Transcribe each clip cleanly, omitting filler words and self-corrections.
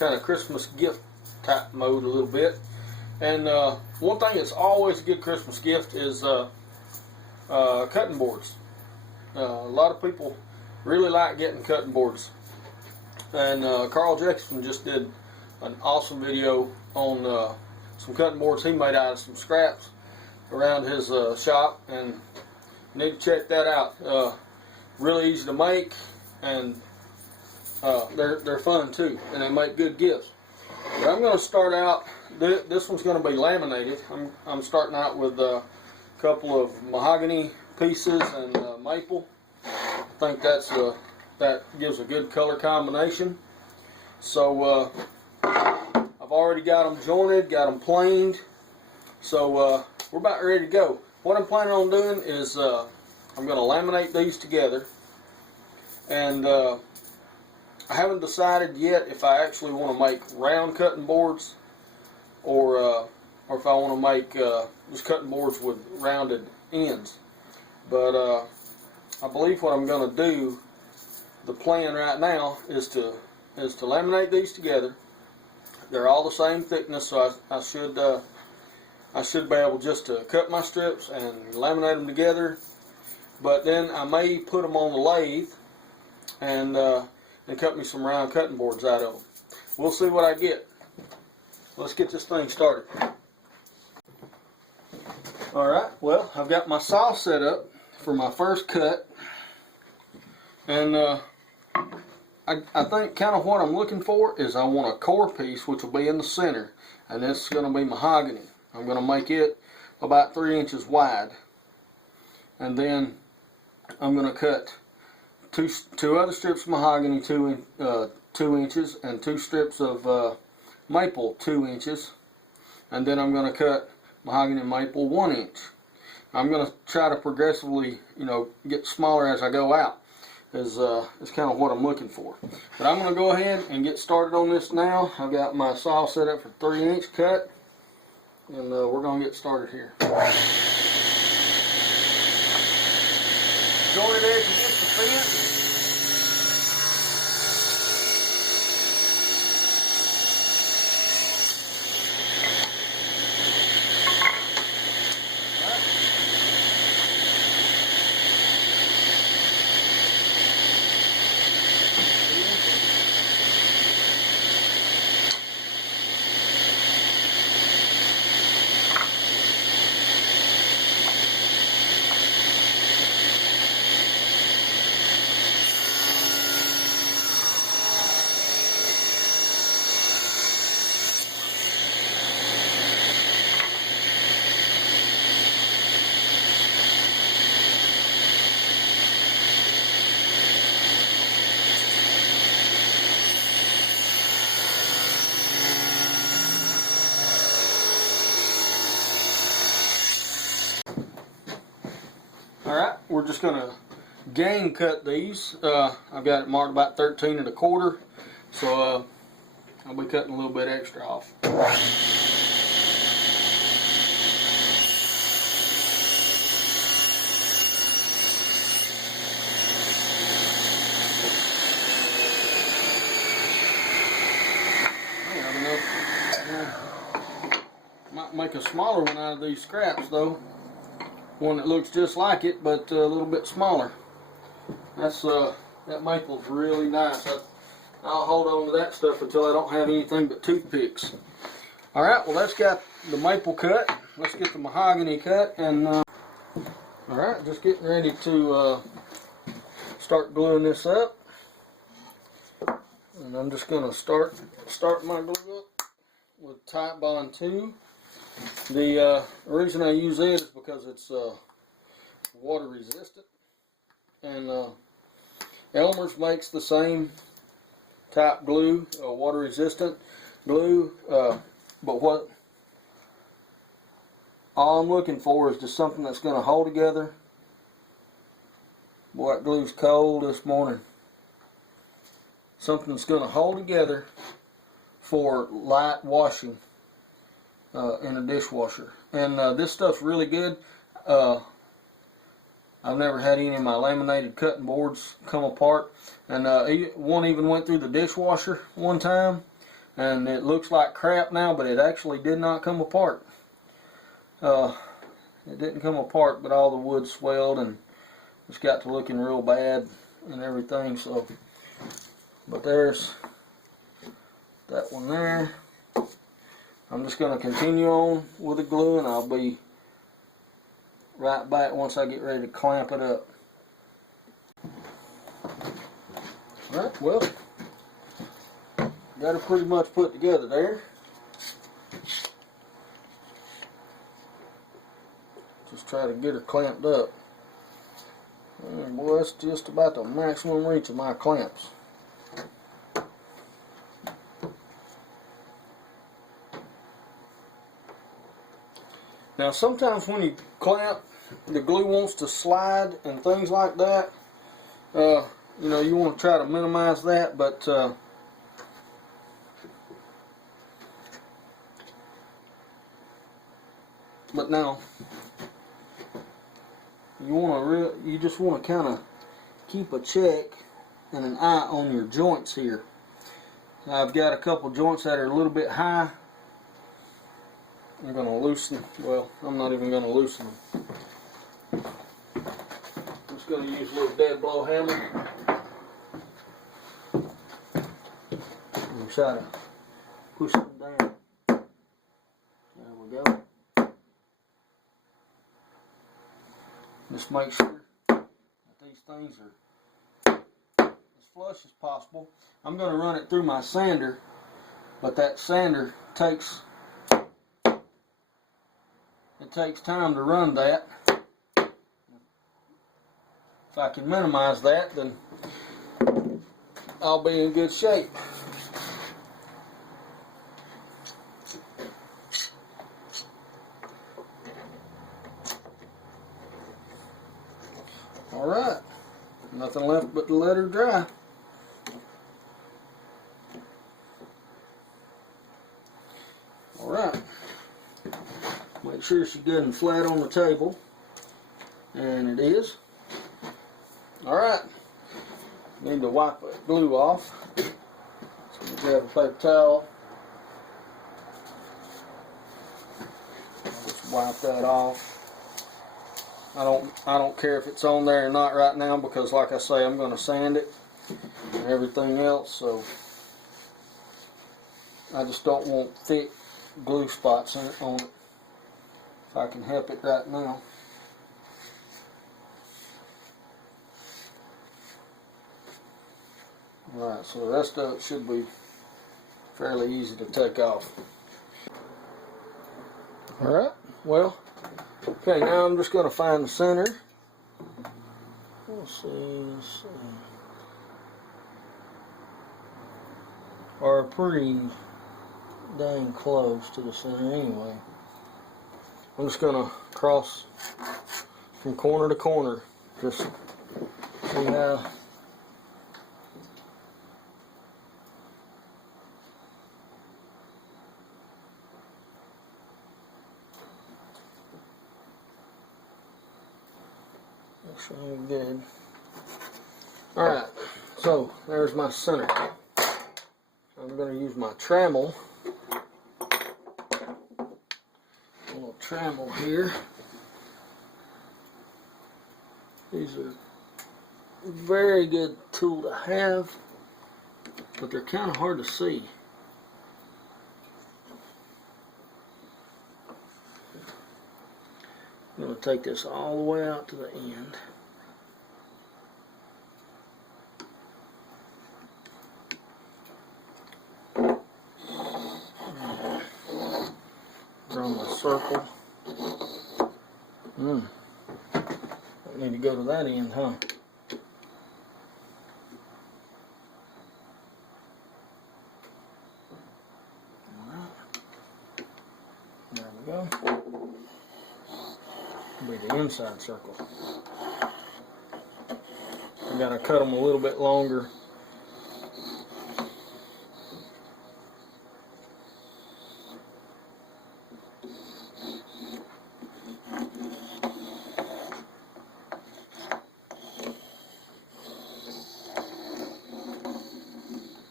kind of Christmas gift type mode a little bit. And one thing that's always a good Christmas gift is cutting boards. A lot of people really like getting cutting boards. And Carl Jackson just did an awesome video on some cutting boards he made out of some scraps around his shop, and you need to check that out. Really easy to make, and they're fun too, and they make good gifts. But I'm going to start out. This one's going to be laminated. I'm starting out with a couple of mahogany pieces and maple. I think that gives a good color combination. So I've already got them jointed, got them planed. So we're about ready to go. What I'm planning on doing is I'm going to laminate these together, and I haven't decided yet if I actually want to make round cutting boards or if I want to make just cutting boards with rounded ends. But I believe what I'm going to do, the plan right now, is to laminate these together. They're all the same thickness, so I should be able just to cut my strips and laminate them together. But then I may put them on the lathe and cut me some round cutting boards out of them. We'll see what I get. Let's get this thing started. Alright, well, I've got my saw set up for my first cut, and I think kind of what I'm looking for is I want a core piece which will be in the center, and this is going to be mahogany. I'm going to make it about 3 inches wide, and then I'm going to cut two other strips of mahogany 2 inches, and 2 strips of maple 2 inches, and then I'm going to cut mahogany and maple 1 inch. I'm going to try to progressively, get smaller as I go out. Is kind of what I'm looking for. But I'm going to go ahead and get started on this now. I've got my saw set up for 3-inch cut, and we're going to get started here. Jointed edge against the fence. Alright, we're just going to gang cut these. I've got it marked about 13 1/4, so I'll be cutting a little bit extra off. I don't know. Might make a smaller one out of these scraps though. One that looks just like it, but a little bit smaller. That maple's really nice. I'll hold on to that stuff until I don't have anything but toothpicks. All right, well, that's got the maple cut. Let's get the mahogany cut, and all right, just getting ready to start gluing this up. And I'm just going to start my glue up with Titebond 2. The reason I use it is because it's water resistant, and Elmer's makes the same type glue, water resistant glue, but all I'm looking for is just something that's going to hold together. Boy, that glue's cold this morning. Something that's going to hold together for light washing in a dishwasher. And this stuff's really good. I've never had any of my laminated cutting boards come apart, and one even went through the dishwasher one time, and it looks like crap now, but it actually did not come apart. It didn't come apart, but all the wood swelled and it's got to looking real bad and everything. So, but there's that one there. I'm just going to continue on with the glue, and I'll be right back once I get ready to clamp it up. Alright, well, got it pretty much put together there. Just try to get her clamped up. And boy, that's just about the maximum reach of my clamps. Now sometimes when you clamp, the glue wants to slide and things like that. You know, you want to try to minimize that, but now you just want to kind of keep a check and an eye on your joints here. I've got a couple joints that are a little bit high. I'm going to loosen, well, I'm not even going to loosen them. I'm just going to use a little dead blow hammer and try to push them down. There we go. Just make sure that these things are as flush as possible. I'm going to run it through my sander, but that sander takes time to run that. If I can minimize that, then I'll be in good shape. Alright, nothing left but to let her dry. Alright, make sure she's good and flat on the table, and it is. Alright, need to wipe the glue off. So grab a paper towel. I'll just wipe that off. I don't care if it's on there or not right now, because like I say, I'm going to sand it and everything else, so I just don't want thick glue spots on it if I can help it right now. Alright, so the rest of it should be fairly easy to take off. Alright, well, okay, now I'm just going to find the center. Let's see. Or pretty dang close to the center anyway. I'm just going to cross from corner to corner. Just see how. Looks really good. Alright, so there's my center. I'm going to use my trammel. A little trammel here. These are a very good tool to have, but they're kind of hard to see. I'm going to take this all the way out to the end. Draw my circle. I need to go to that end, huh? There we go. Be the inside circle. I gotta cut them a little bit longer.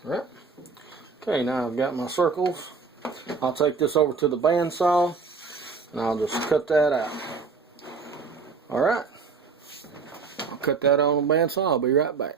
Alright. Okay, now I've got my circles. I'll take this over to the bandsaw and I'll just cut that out. Alright, I'll cut that on the bandsaw. I'll be right back.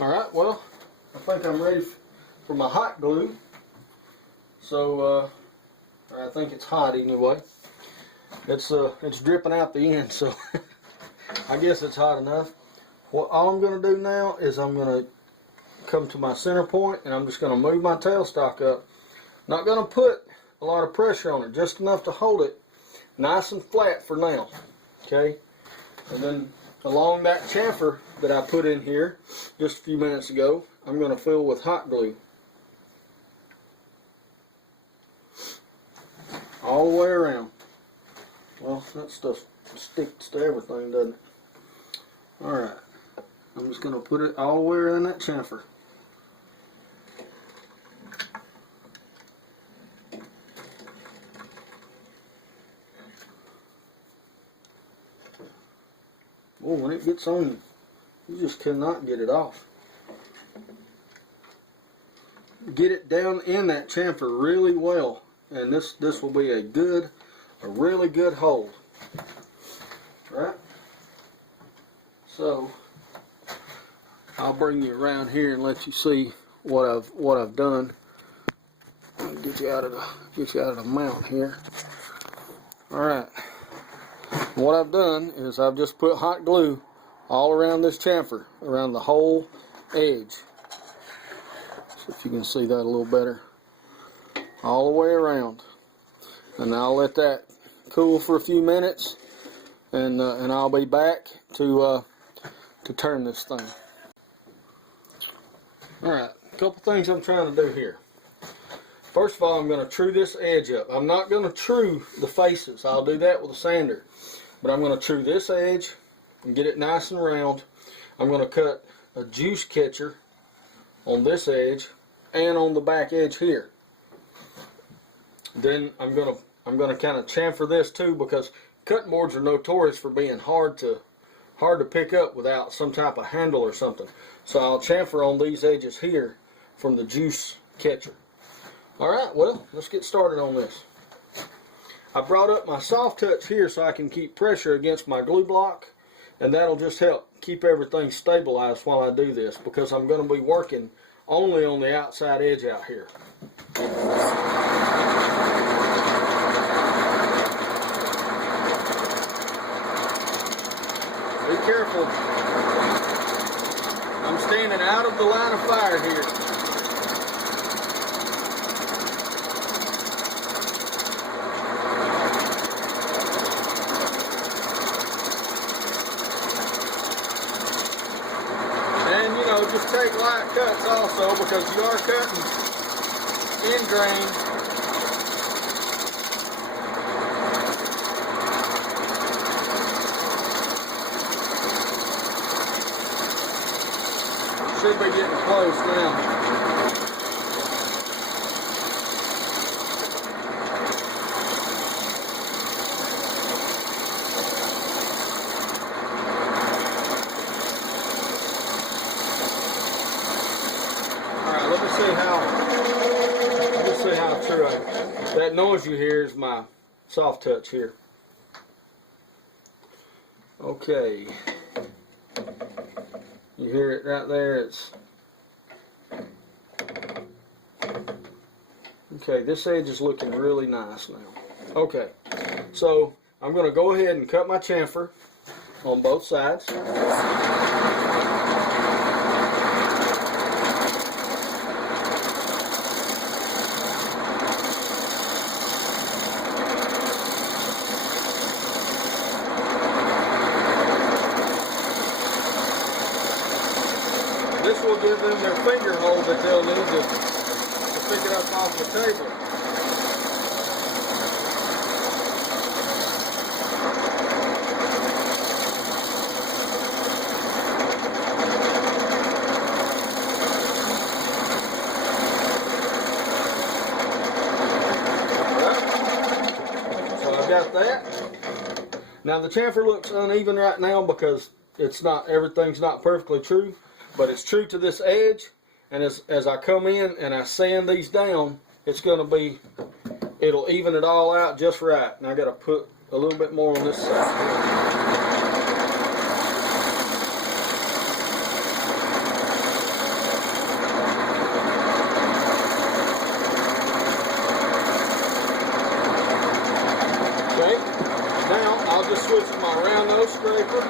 Alright, well, I think I'm ready for my hot glue. So, I think it's hot anyway. It's dripping out the end, so I guess it's hot enough. All I'm going to do now is I'm going to come to my center point and I'm just going to move my tailstock up. Not going to put a lot of pressure on it, just enough to hold it nice and flat for now. Okay? And then along that chamfer that I put in here just a few minutes ago, I'm going to fill with hot glue. All the way around. Well, that stuff sticks to everything, doesn't it? Alright. I'm just going to put it all the way around that chamfer. Oh, when it gets on you, you just cannot get it off. Get it down in that chamfer really well, and this will be a really good hold. Right? So I'll bring you around here and let you see what I've done. I'll get you out of the mount here. All right. What I've done is I've just put hot glue all around this chamfer, around the whole edge. So if you can see that a little better. All the way around. And I'll let that cool for a few minutes, and I'll be back to turn this thing. Alright, a couple things I'm trying to do here. First of all, I'm going to true this edge up. I'm not going to true the faces. I'll do that with a sander. But I'm going to true this edge and get it nice and round. I'm going to cut a juice catcher on this edge and on the back edge here. Then I'm going to kind of chamfer this too, because cutting boards are notorious for being hard to pick up without some type of handle or something. So I'll chamfer on these edges here from the juice catcher. Alright, well, let's get started on this. I brought up my soft touch here so I can keep pressure against my glue block, and that'll just help keep everything stabilized while I do this, because I'm going to be working only on the outside edge out here. Be careful. I'm standing out of the line of fire here. Just take light cuts also, because you are cutting end grain. Should be getting close now. Let's see how true that noise you hear is my soft touch here. Okay, you hear it right there. Okay, this edge is looking really nice now. Okay, so I'm going to go ahead and cut my chamfer on both sides. This will give them their finger hold that they'll need to pick it up off the table. got that. Now the chamfer looks uneven right now because it's not, everything's not perfectly true, but it's true to this edge. And as I come in and I sand these down, it's going to be, it'll even it all out just right. And I got to put a little bit more on this side. Switch to my round nose scraper.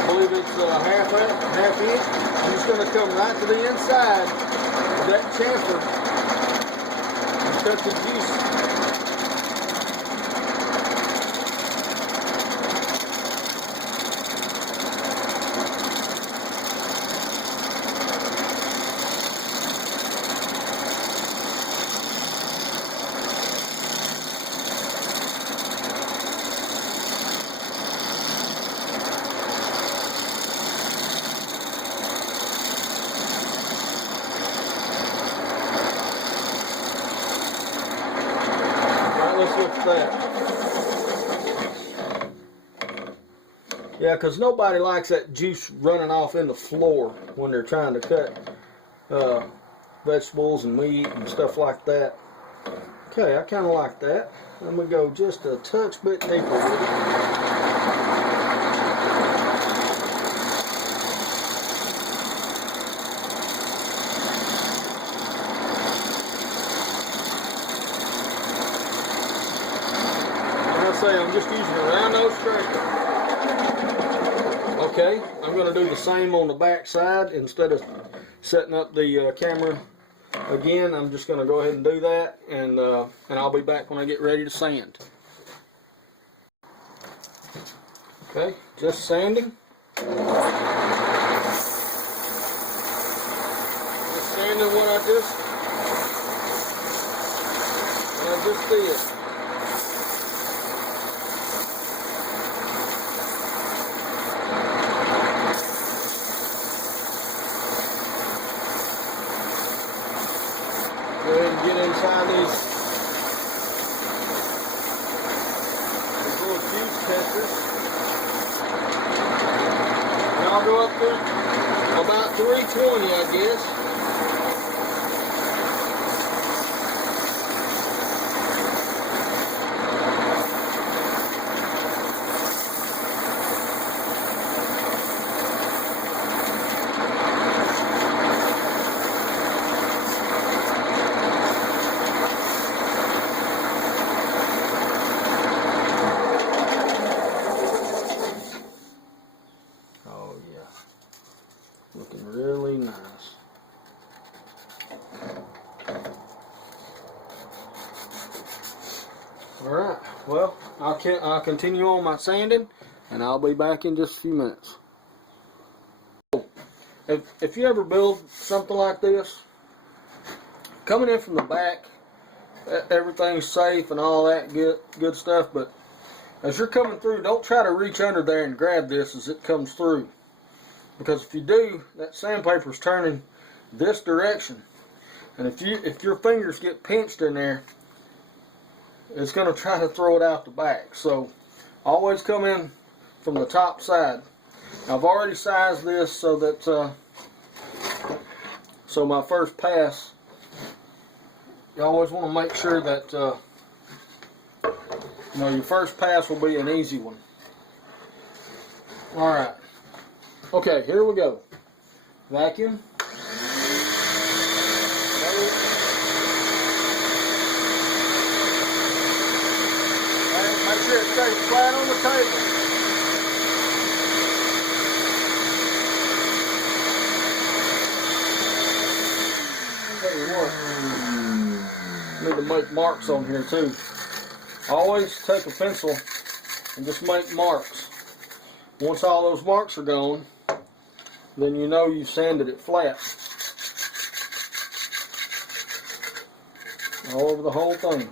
I believe it's half inch. I'm just going to come right to the inside of that chamfer and cut the juice. Yeah, because nobody likes that juice running off in the floor when they're trying to cut vegetables and meat and stuff like that. Okay, I kind of like that. I'm going to go just a touch bit deeper with it. I'm just using a round nose scraper. Okay, I'm going to do the same on the back side. Instead of setting up the camera again, I'm just going to go ahead and do that, and I'll be back when I get ready to sand. Okay, just sanding. Just sanding what I just did. Go ahead and get inside these little juice testers. And I'll go up to about 320, I guess. Looking really nice. Alright, well, I'll continue on my sanding, and I'll be back in just a few minutes. If you ever build something like this, coming in from the back, everything's safe and all that good stuff, but as you're coming through, don't try to reach under there and grab this as it comes through. Because if you do, that sandpaper's turning this direction, and if your fingers get pinched in there, it's going to try to throw it out the back. So always come in from the top side. I've already sized this so that so my first pass, you always want to make sure that your first pass will be an easy one. All right. Okay, here we go. Vacuum. Make sure it stays flat on the table. Tell you what, need to make marks on here too. Always take a pencil and just make marks. Once all those marks are gone, then you know you sanded it flat. All over the whole thing.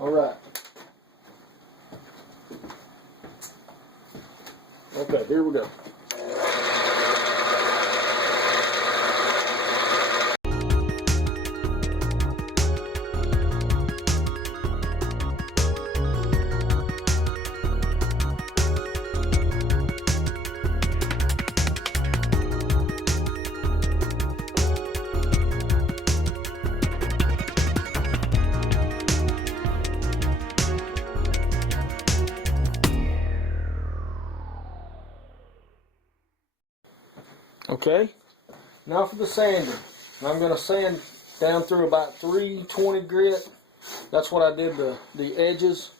Alright. Okay, here we go. Okay, now for the sanding. I'm going to sand down through about 320 grit. That's what I did the edges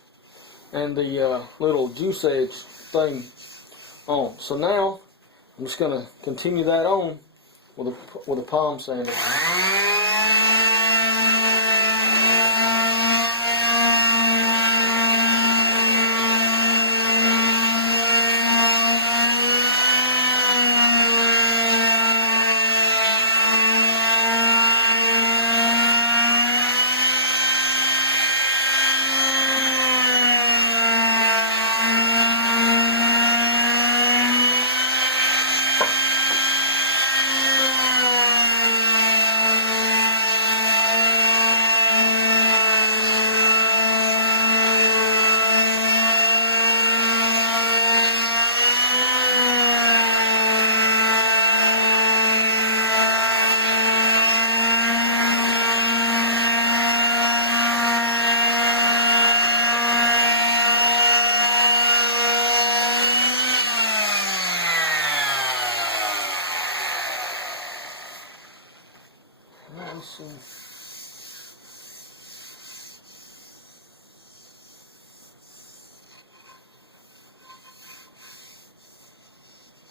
and the little juice edge thing on. So now I'm just going to continue that on with a palm sander.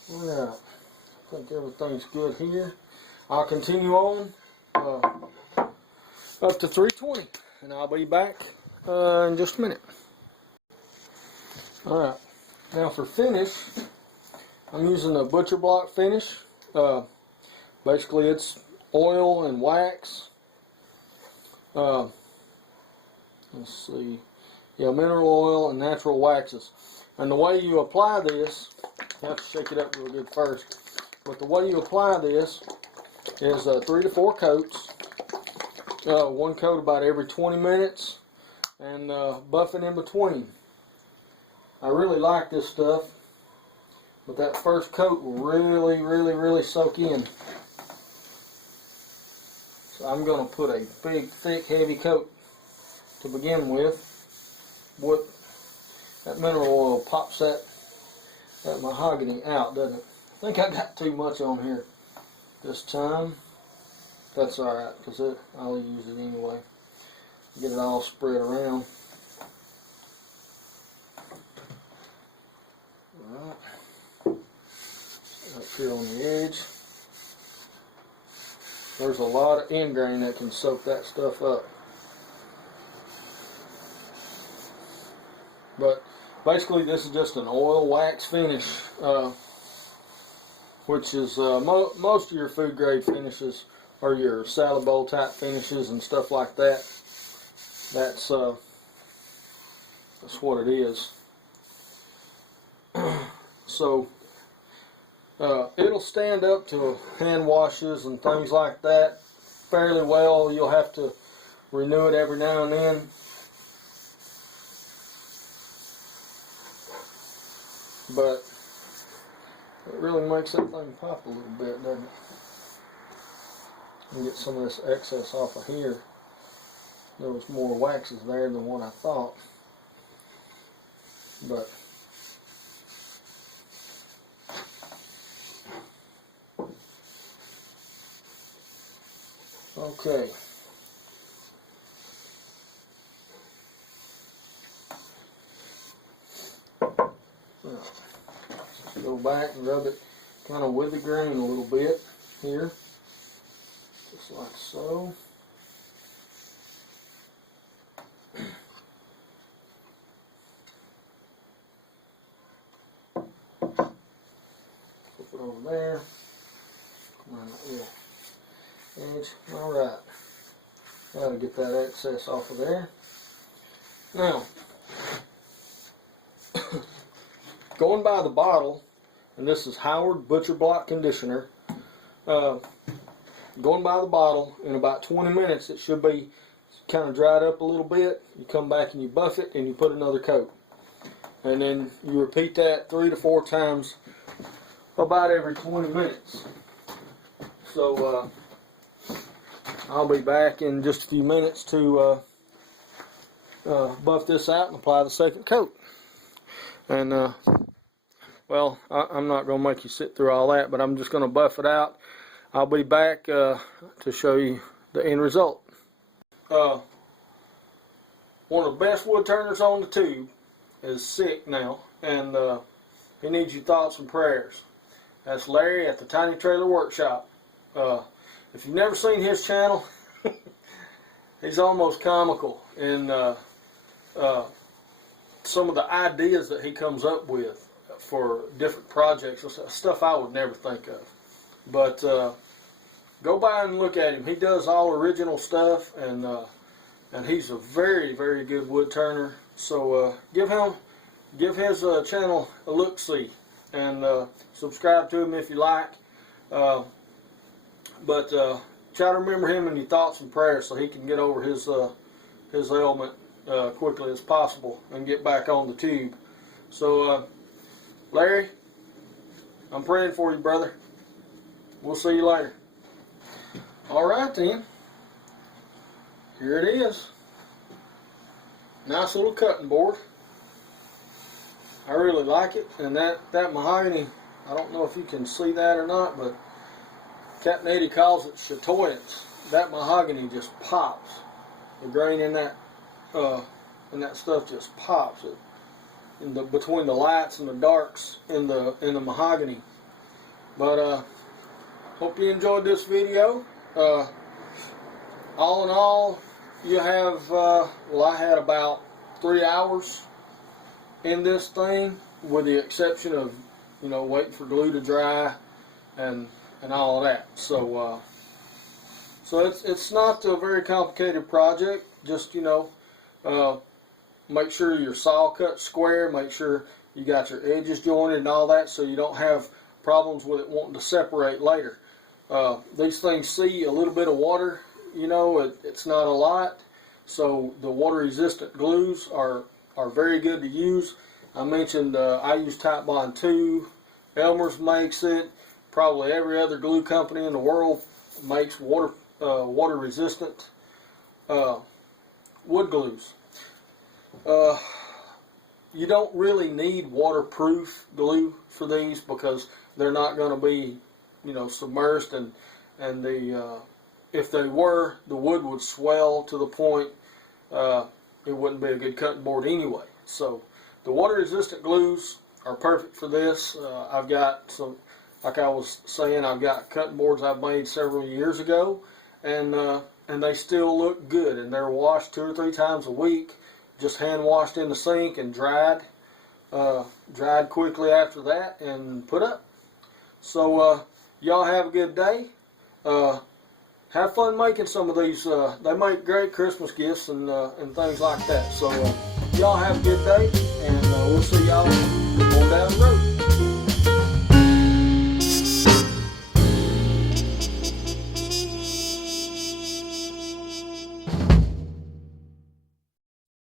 Alright, I think everything's good here. I'll continue on up to 320 and I'll be back in just a minute. Alright, now for finish, I'm using a butcher block finish. Basically it's oil and wax. Let's see, yeah, mineral oil and natural waxes. And the way you apply this, you have to shake it up real good first. But the way you apply this is 3 to 4 coats. One coat about every 20 minutes and buffing in between. I really like this stuff, but that first coat will really soak in. So I'm going to put a big, thick, heavy coat to begin with. That mineral oil pops that mahogany out, doesn't it? I think I got too much on here this time. That's alright, because I'll use it anyway. Get it all spread around. Alright. Up here on the edge. There's a lot of end grain that can soak that stuff up. But basically this is just an oil wax finish, which is most of your food grade finishes are your salad bowl type finishes and stuff like that. That's what it is. So it'll stand up to hand washes and things like that fairly well. You'll have to renew it every now and then. But it really makes that thing pop a little bit, doesn't it? And get some of this excess off of here. There was more waxes there than what I thought. But okay. Go back and rub it kind of with the grain a little bit here, just like so. Flip it over there. Come on, yeah. Edge. Alright. Got to get that excess off of there. Now, going by the bottle, and this is Howard Butcher Block Conditioner. Going by the bottle, in about 20 minutes it should be kind of dried up a little bit. You come back and you buff it and you put another coat. And then you repeat that 3 to 4 times about every 20 minutes. So I'll be back in just a few minutes to buff this out and apply the second coat. And Well, I'm not going to make you sit through all that, but I'm just going to buff it out. I'll be back to show you the end result. One of the best wood turners on the tube is sick now, and he needs your thoughts and prayers. That's Larry at the Tiny Trailer Workshop. If you've never seen his channel, he's almost comical in some of the ideas that he comes up with for different projects, stuff I would never think of. But go by and look at him. He does all original stuff, and he's a very, very good wood turner. So give his channel a look-see, and subscribe to him if you like. But try to remember him in your thoughts and prayers so he can get over his ailment quickly as possible and get back on the tube. So Larry, I'm praying for you, brother. We'll see you later. Alright then. Here it is. Nice little cutting board. I really like it. And that mahogany, I don't know if you can see that or not, but Captain Eddie calls it chatoyance. That mahogany just pops. The grain in that stuff just pops. Between the lights and the darks in the mahogany. But hope you enjoyed this video. All in all, you have well, I had about 3 hours in this thing, with the exception of waiting for glue to dry and all of that. So it's not a very complicated project. Just make sure your saw cuts square, make sure you got your edges jointed and all that, so you don't have problems with it wanting to separate later. These things see a little bit of water, it's not a lot, so the water resistant glues are very good to use. I mentioned I use Titebond 2, Elmer's makes it, probably every other glue company in the world makes water resistant wood glues. You don't really need waterproof glue for these because they're not going to be, submersed, and if they were, the wood would swell to the point it wouldn't be a good cutting board anyway. So the water resistant glues are perfect for this. I've got some, like I was saying, I've got cutting boards I've made several years ago, and they still look good, and they're washed 2 or 3 times a week. Just hand washed in the sink and dried quickly after that and put up. So y'all have a good day. Have fun making some of these. They make great Christmas gifts and things like that. So y'all have a good day, and we'll see y'all on down the road.